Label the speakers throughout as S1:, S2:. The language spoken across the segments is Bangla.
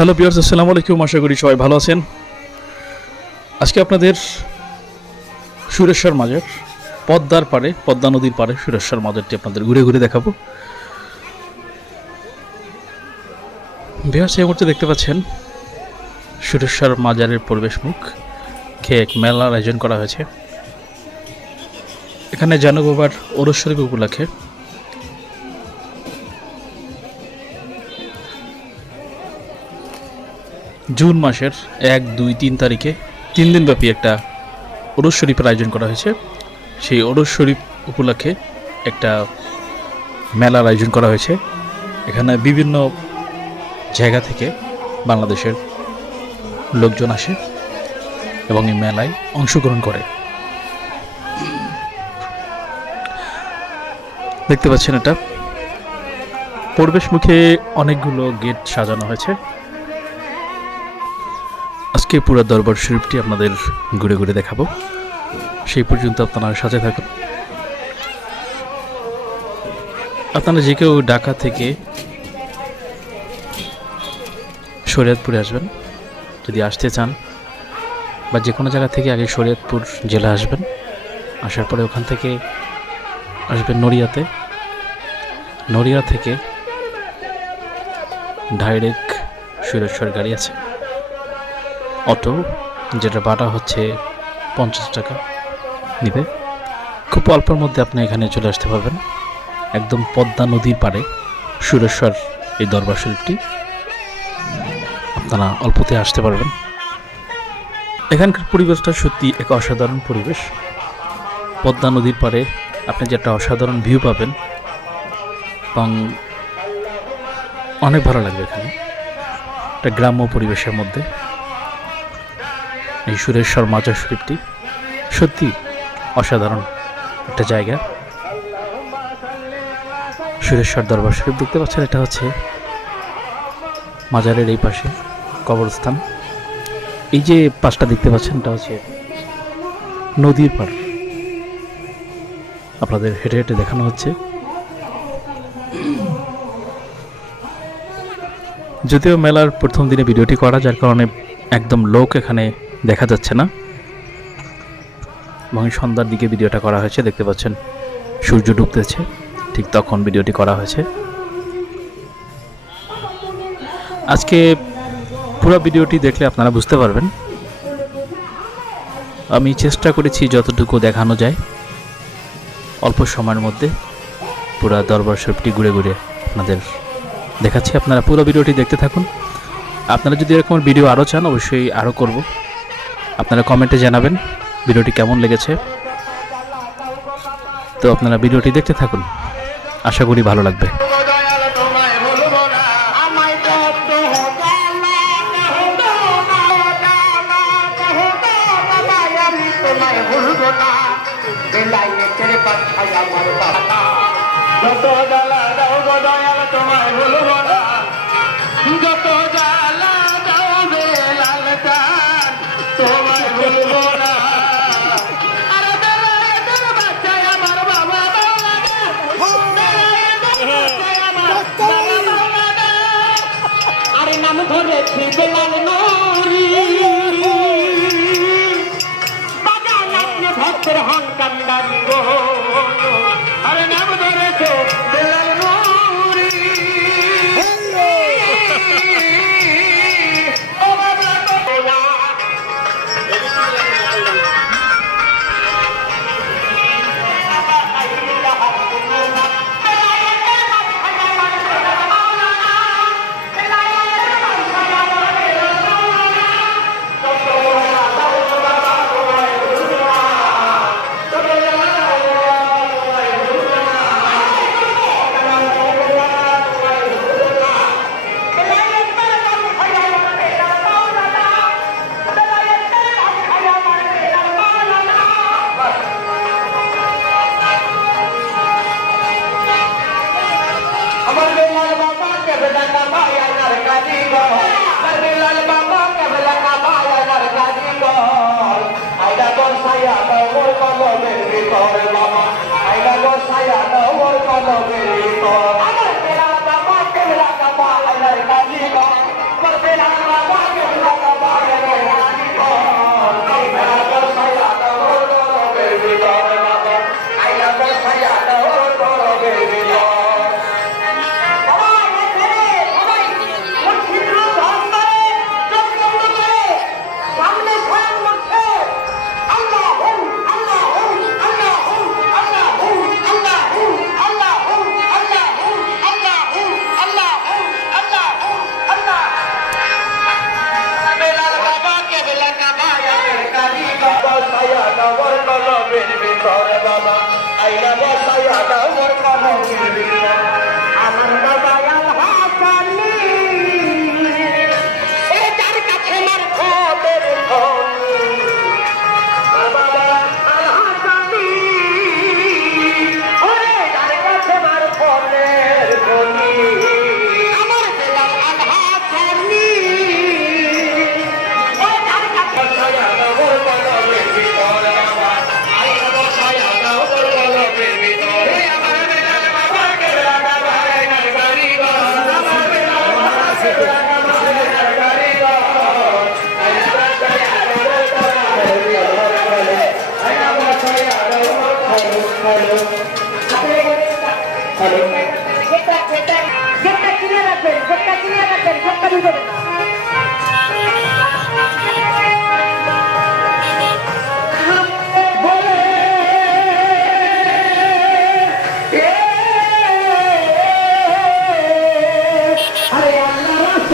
S1: হ্যালো বিয়ার্স আসসালামু আলাইকুম। আশা করি সবাই ভালো আছেন। আজকে আপনাদের সুরেশ্বর মাজার পদ্মার পাড়ে, পদ্মা নদীর পাড়ে সুরেশ্বর মাজারটি আপনাদের ঘুরে ঘুরে দেখাবো। বিহার এই মুহূর্তে দেখতে পাচ্ছেন সুরেশ্বর মাজারের পরিবেশ মুখ। খেয়ে এক মেলার আয়োজন করা হয়েছে। এখানে জানুবাবার ওরস শরীফ উপলক্ষে জুন মাসের এক, দুই, তিন তারিখে তিন দিনব্যাপী একটা ওরস শরীফের আয়োজন করা হয়েছে। সেই ওরস শরীফ উপলক্ষে একটা মেলার আয়োজন করা হয়েছে। এখানে বিভিন্ন জায়গা থেকে বাংলাদেশের লোকজন আসে এবং এই মেলায় অংশগ্রহণ করে। দেখতে পাচ্ছেন এটা। পরিবেশ মুখে অনেকগুলো গেট সাজানো হয়েছে। আজকে পুরো দরবার শরীফটি আপনাদের ঘুরে ঘুরে দেখাবো। সেই পর্যন্ত আপনারা সাথে থাকুন। আপনারা যে কেউ ঢাকা থেকে শরীয়তপুরে আসবেন, যদি আসতে চান বা যে কোনো জায়গা থেকে আগে শরীয়তপুর জেলা আসবেন, আসার পরে ওখান থেকে আসবেন নড়িয়াতে। নড়িয়া থেকে ডাইরেক্ট সুরেশ্বর গাড়ি আছে। অটো যেটা ভাড়া হচ্ছে পঞ্চাশ টাকা। নিবে? খুব অল্পের মধ্যে আপনি এখানে চলে আসতে পারবেন। একদম পদ্মা নদীর পাড়ে, সুরেশ্বর এই দরবার শরীফটি। আপনারা অল্পতে আসতে পারবেন। এখানকার পরিবেশটা সত্যি এক অসাধারণ পরিবেশ। পদ্মা নদীর পাড়ে আপনি যে একটা অসাধারণ ভিউ পাবেন, এবং অনেক ভালো লাগবে এখানে। একটা গ্রাম্য পরিবেশের মধ্যে। এই সুরেশ্বর মাজার শরীফটি সত্যি অসাধারণ একটা জায়গা। সুরেশ্বর দরবার শরীফ দেখতে পাচ্ছেন, এটা হচ্ছে মাজারের এই পাশে কবরস্থান। এই যে পাশটা দেখতে পাচ্ছেন, এটা হচ্ছে নদীর পাড়। আপনাদের হেঁটে হেঁটে দেখানো হচ্ছে। যদিও মেলার প্রথম দিনে ভিডিওটি করা, যার কারণে একদম লোক এখানে দেখা যাচ্ছে না। এবং সন্ধ্যার দিকে ভিডিওটা করা হয়েছে, দেখতে পাচ্ছেন সূর্য ডুবতেছে। ঠিক তখন ভিডিওটি করা হয়েছে। আজকে পুরো ভিডিওটি দেখলে আপনারা বুঝতে পারবেন। আমি চেষ্টা করেছি যতটুকু দেখানো যায়, অল্প সময়ের মধ্যে পুরো দরবার শরীফটি ঘুরে ঘুরে আপনাদের দেখাচ্ছি। আপনারা পুরো ভিডিওটি দেখতে থাকুন। আপনারা যদি এরকম ভিডিও আরও চান, অবশ্যই আরও করব। আপনারা কমেন্টে জানাবেন ভিডিওটি কেমন লেগেছে। তো আপনারা ভিডিওটি দেখতে থাকুন। আশা করি ভালো লাগবে। যত দয়াল, তোমায় না। যত ভক্তের হন কান্দারি।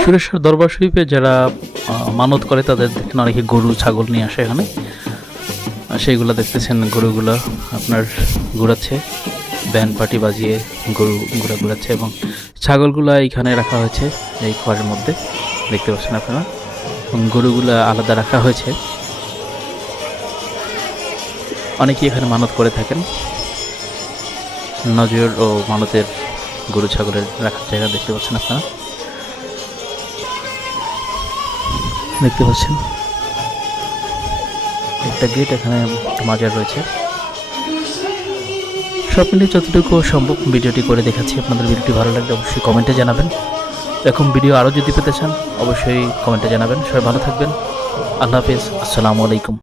S1: সুরেশ্বর দরবার শরীফে যারা মানত করে, তাদের দেখেন অনেকে গরু, ছাগল নিয়ে আসে এখানে। সেইগুলো দেখতেছেন, গরুগুলো আপনার ঘুরাচ্ছে, ব্যান্ড পার্টি বাজিয়ে গরু ঘুরা ঘুরাচ্ছে এবং ছাগলগুলো এইখানে রাখা হয়েছে, এই ঘরের মধ্যে। দেখতে পাচ্ছেন আপনারা। এবং গরুগুলো আলাদা রাখা হয়েছে। অনেকেই এখানে মানত করে থাকেন। নজর ও মানতের গরু ছাগলের রাখার জায়গা দেখতে পাচ্ছেন আপনারা। দেখতে পাচ্ছেন। একটা গেট এখানে মাজার রয়েছে। সব মিলিয়ে যতটুকু সম্ভব ভিডিওটি করে দেখাচ্ছি। আপনাদের ভিডিওটি ভালো লাগলে অবশ্যই কমেন্টে জানাবেন। এরকম ভিডিও আরও যদি পেতে চান, অবশ্যই কমেন্টে জানাবেন। সবাই ভালো থাকবেন। আল্লাহ হাফিজ। আসসালামু আলাইকুম।